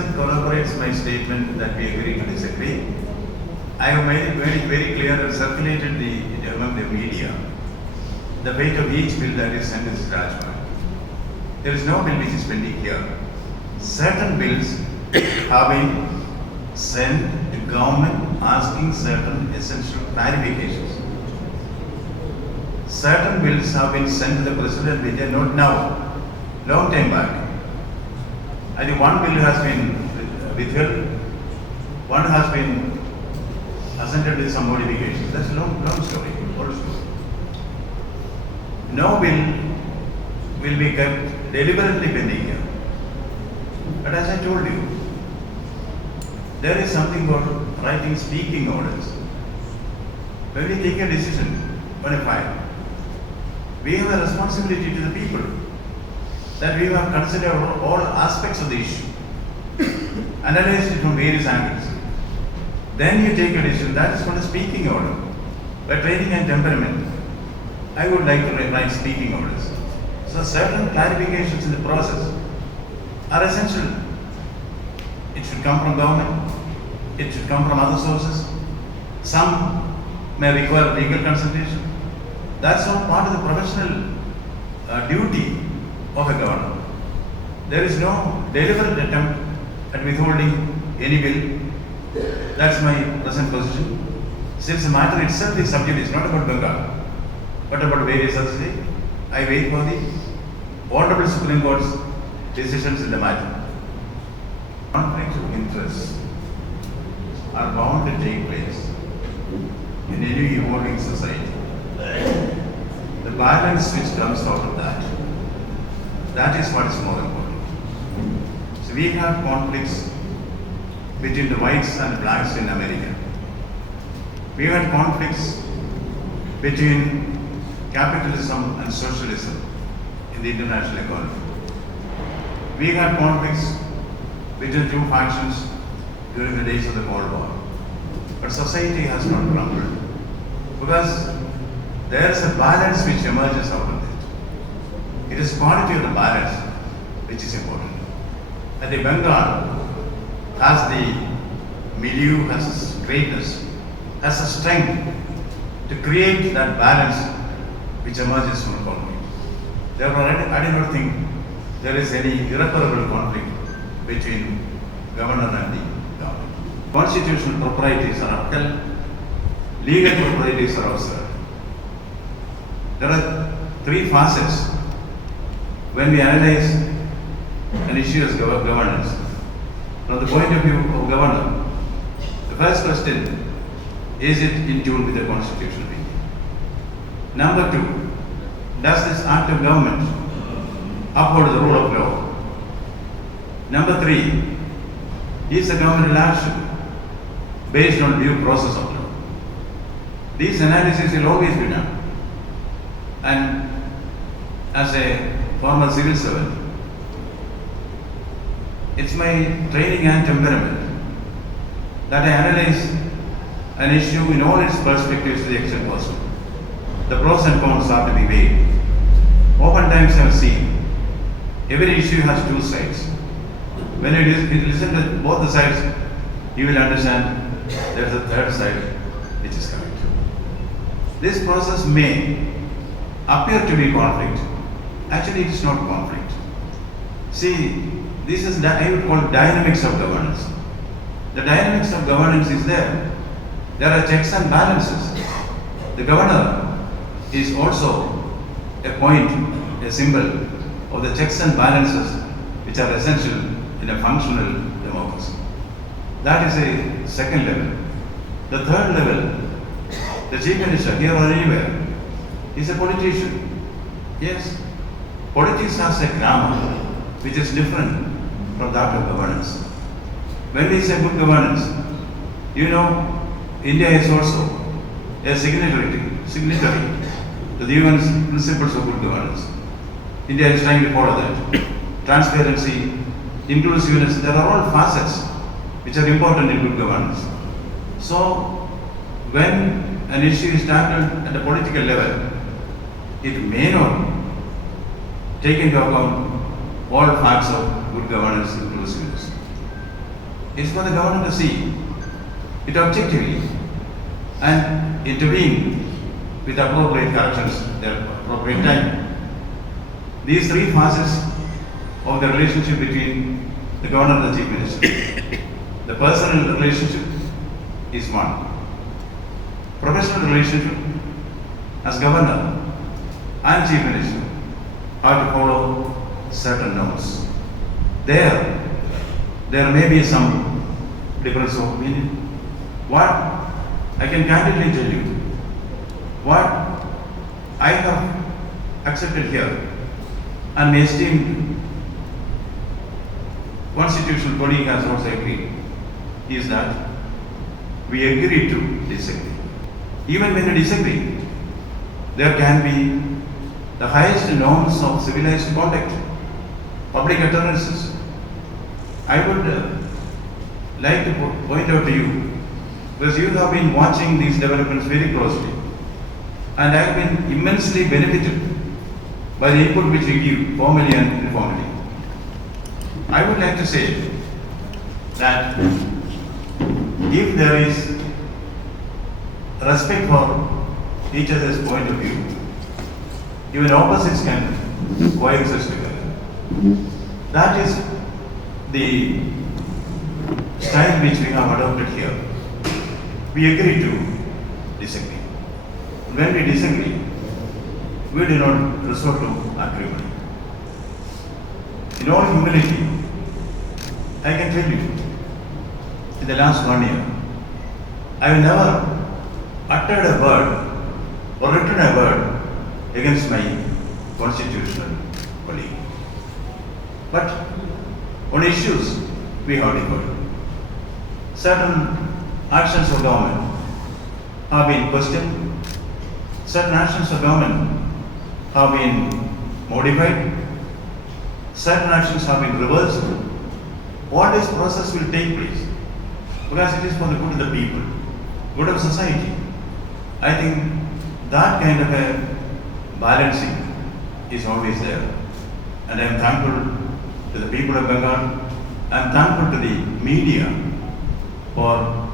itself corroborates my statement that we agree to disagree. I have made it very clear and circulated among the media the weight of each bill that is sent to this Rajma. There is no bill which is pending here. Certain bills have been sent to government asking certain essential clarifications. Certain bills have been sent to the President with a note now, long time back. I think one bill has been withheld, one has been assented with some modifications. That's a long story, old story. No bill will be kept deliberately pending here. But as I told you, there is something called writing speaking orders. When we take a decision on a file, we have a responsibility to the people that we have considered all aspects of the issue, analyzed it from various angles. Then you take a decision. That is called a speaking order. By training and temperament, I would like to write speaking orders. So certain clarifications in the process are essential. It should come from government. It should come from other sources. Some may require legal consultation. That's all part of the professional duty of a governor. There is no deliberate attempt at withholding any bill. That's my present position. Since the matter itself is sub judice, not about Bengal, but about various other states, I wait for the Honorable Supreme Court's decisions in the matter. Conflicts of interest are bound to take place in any evolving society. The balance which comes out of that is what is more important. So we have conflicts between the whites and blacks in America. We had conflicts between capitalism and socialism in the international economy. We had conflicts between two factions during the days of the Cold War. But society has not crumbled because there is a balance which emerges out of it. It is quality of the balance which is important. And the Bengal has the milieu, has its greatness, has a strength to create that balance which emerges from conflict. Therefore, I do not think there is any irreparable conflict between governor and the government. Constitutional proprieties are upheld, legal proprieties are observed. There are three facets when we analyze an issue as governance. From the point of view of governor, the first question, is it in tune with the constitutional being? Number two, does this act of government uphold the rule of law? Number three, is the governmental action based on due process of law? These analyses will always be done. And as a former civil servant, it's my training and temperament that I analyze an issue in all its perspectives to the extent possible. The pros and cons have to be weighed. Oftentimes I have seen every issue has two sides. When you listen to both the sides, you will understand there is a third side which is coming through. This process may appear to be conflict. Actually, it is not conflict. See, this is I would call dynamics of governance. The dynamics of governance is there. There are checks and balances. The governor is also a point, a symbol of the checks and balances which are essential in a functional democracy. That is a second level. The third level, the chief minister, here or anywhere, is a politician. Yes, politics has a grammar which is different from that of governance. When we say good governance, you know, India is also a signatory to the UN principles of good governance. India is trying to follow that. Transparency, inclusiveness, there are all facets which are important in good governance. So, when an issue is tackled at a political level, it may not take into account all facts of good governance inclusiveness. It's for the government to see it objectively and intervene with appropriate corrections at appropriate time. These three phases of the relationship between the governor and the chief minister. The personal relationship is one. Professional relationship as governor and chief minister have to follow certain norms. There may be some difference of opinion. What I can candidly tell you, what I have accepted here and my esteemed constitutional colleague has also agreed, is that we agree to disagree. Even when we disagree, there can be the highest norms of civilized conduct, public utterances. I would like to point out to you, because you have been watching these developments very closely, and I have been immensely benefited by the input which we give formally and informally. I would like to say that if there is respect for each other's point of view, even opposites can coexist together. That is the style which we have adopted here. We agree to disagree. When we disagree, we do not resort to agreement. In all humility, I can tell you, in the last 1 year, I have never uttered a word or written a word against my constitutional colleague. But on issues, we have differed. Certain actions of government have been questioned. Certain actions of government have been modified. Certain actions have been reversed. What this process will take place? Because it is for the good of the people, good of society. I think that kind of a balancing is always there. And I am thankful to the people of Bengal. I am thankful to the media for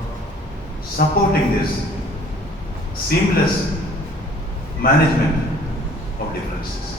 supporting this seamless management of differences.